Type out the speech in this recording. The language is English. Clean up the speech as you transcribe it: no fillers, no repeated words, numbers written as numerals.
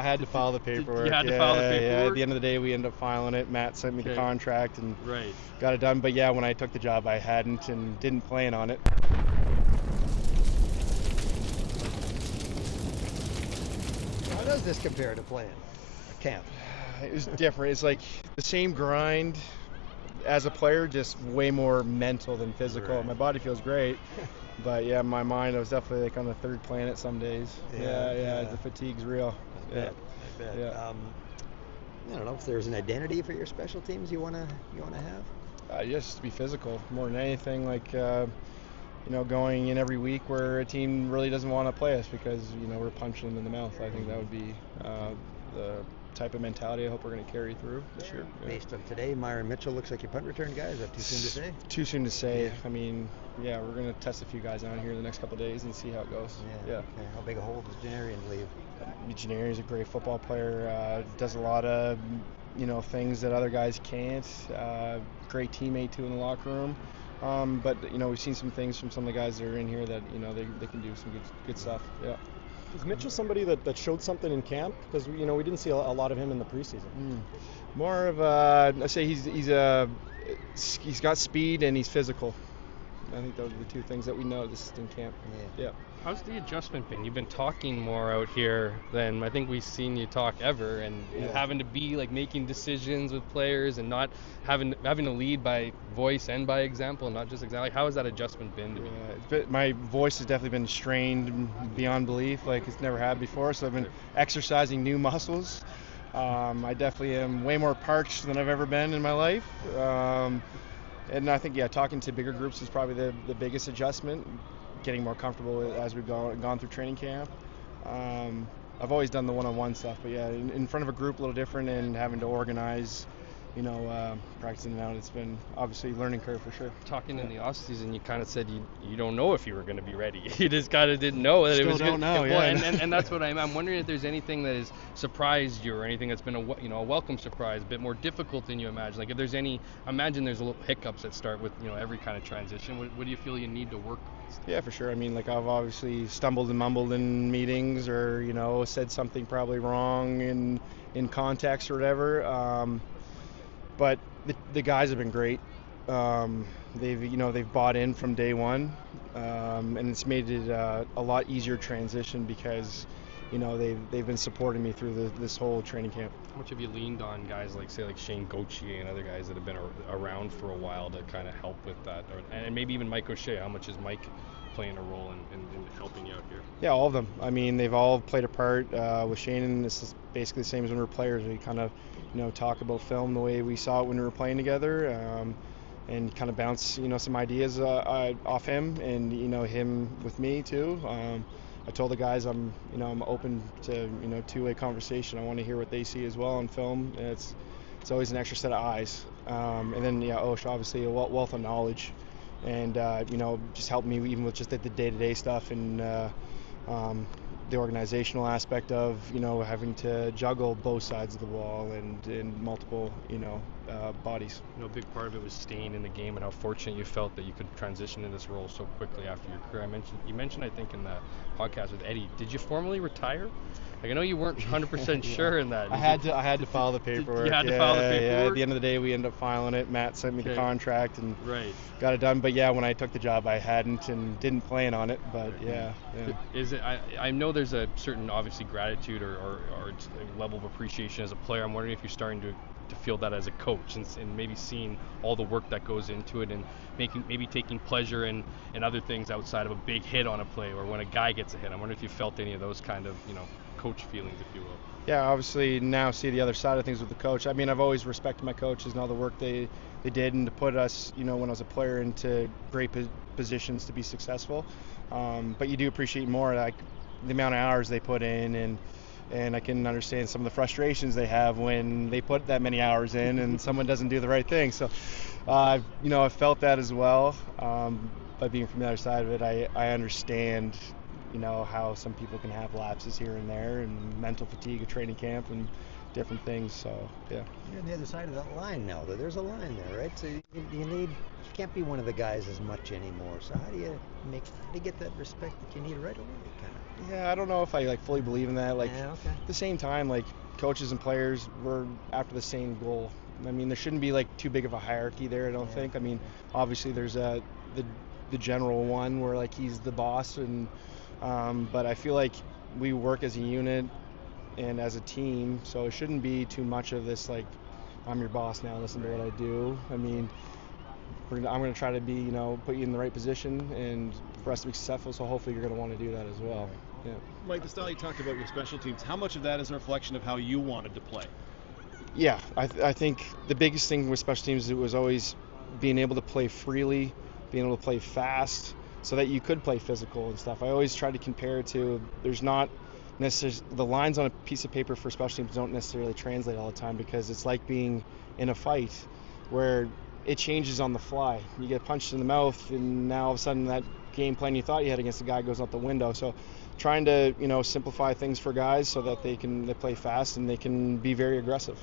I had to file the paperwork. You had to file the paperwork? Yeah, at the end of the day, we ended up filing it. Matt sent me the contract and got it done. But yeah, when I took the job, I hadn't and didn't plan on it. How does this compare to playing a camp? It was different. It's like the same grind as a player, just way more mental than physical. Right. My body feels great, but yeah, my mind, I was definitely like on a third planet some days. Yeah. The fatigue's real. I bet. Yeah. I don't know if there's an identity for your special teams you wanna have. Just to be physical more than anything. Like going in every week where a team really doesn't want to play us because we're punching them in the mouth. I think that would be the type of mentality I hope we're going to carry through this year. Based on today, Myron Mitchell looks like your punt return guy. Is that too soon to say? Too soon to say. Yeah. I mean, we're going to test a few guys out here in the next couple of days and see how it goes. Yeah. Okay. How big a hole does Jan leave? Jan is a great football player. Does a lot of things that other guys can't. Great teammate too in the locker room. But we've seen some things from some of the guys that are in here that they can do some good stuff. Yeah. Is Mitchell somebody that showed something in camp? Because we didn't see a lot of him in the preseason. More of I say he's got speed and he's physical. I think those are the two things that we noticed in camp. Yeah. How's the adjustment been? You've been talking more out here than I think we've seen you talk ever, and having to be like making decisions with players and not having to lead by voice and by example, not just example. Like, how has that adjustment been to me? My voice has definitely been strained beyond belief, like it's never had before. So I've been exercising new muscles. I definitely am way more parched than I've ever been in my life. And I think talking to bigger groups is probably the biggest adjustment. Getting more comfortable as we've gone through training camp. I've always done the one-on-one stuff, but in front of a group a little different, and having to organize, practicing it out, it's been obviously a learning curve for sure. Talking in the off season, you kind of said you don't know if you were going to be ready. You just kind of didn't know that it was don't know. Well, and that's what I'm wondering if there's anything that has surprised you or anything that's been a welcome surprise, a bit more difficult than you imagine. Like if there's imagine there's a little hiccups that start with every kind of transition. What do you feel you need to work on? Yeah, for sure. I mean, like I've obviously stumbled and mumbled in meetings, or said something probably wrong in context or whatever. But the guys have been great. They've bought in from day one, and it's made it a lot easier transition because they've been supporting me through this whole training camp. How much have you leaned on guys like 𝘽𝙤𝙤𝙧𝙚 and other guys that have been around for a while to kind of help with that, and maybe even Mike O'Shea? How much is Mike playing a role in helping you out here? Yeah, all of them. I mean, they've all played a part. With Shannon, this is basically the same as when we were players. We kind of talk about film the way we saw it when we were playing together, and kind of bounce some ideas off him, and him with me too. I told the guys I'm open to two-way conversation. I want to hear what they see as well on film. It's always an extra set of eyes. And then Osh, obviously a wealth of knowledge, and just helped me even with just the day-to-day stuff and the organizational aspect of having to juggle both sides of the ball and multiple bodies. A big part of it was staying in the game and how fortunate you felt that you could transition in this role so quickly after your career. You mentioned I think in the podcast with Eddie, did you formally retire? Like I know you weren't 100% sure in that. I had to file the paperwork. You had to file the paperwork? Yeah, at the end of the day, we ended up filing it. Matt sent me the contract and got it done. But when I took the job, I hadn't and didn't plan on it. But Is it? I know there's a certain obviously gratitude or level of appreciation as a player. I'm wondering if you're starting to feel that as a coach and maybe seeing all the work that goes into it and maybe taking pleasure in other things outside of a big hit on a play or when a guy gets a hit. I'm wondering if you felt any of those kind of coach feelings, if you will. Yeah, obviously now see the other side of things with the coach. I mean, I've always respected my coaches and all the work they did and to put us, when I was a player, into great positions to be successful. But you do appreciate more like the amount of hours they put in, and I can understand some of the frustrations they have when they put that many hours in and someone doesn't do the right thing. So, I've felt that as well. But being from the other side of it, I understand how some people can have lapses here and there and mental fatigue at training camp and different things. So you're on the other side of that line now. There's a line there, right? So you can't be one of the guys as much anymore. So how do you get that respect that you need right away? Yeah, I don't know if I like fully believe in that. Like, Yeah, okay. at the same time, like coaches and players were after the same goal. I mean, there shouldn't be like too big of a hierarchy there. I don't Yeah, think. I mean, obviously there's the the general one where like he's the boss, and but I feel like we work as a unit and as a team, so it shouldn't be too much of this like I'm your boss now. Listen to what I do. I mean, I'm going to try to be, put you in the right position and for us to be successful. So hopefully you're going to want to do that as well. Yeah. Mike, the style you talked about your special teams, how much of that is a reflection of how you wanted to play? Yeah, I think the biggest thing with special teams was always being able to play freely, being able to play fast, so that you could play physical and stuff. I always try to compare it to there's not necessarily the lines on a piece of paper for special teams don't necessarily translate all the time because it's like being in a fight where it changes on the fly. You get punched in the mouth, and now all of a sudden that game plan you thought you had against the guy goes out the window. So trying to simplify things for guys so that they play fast and they can be very aggressive.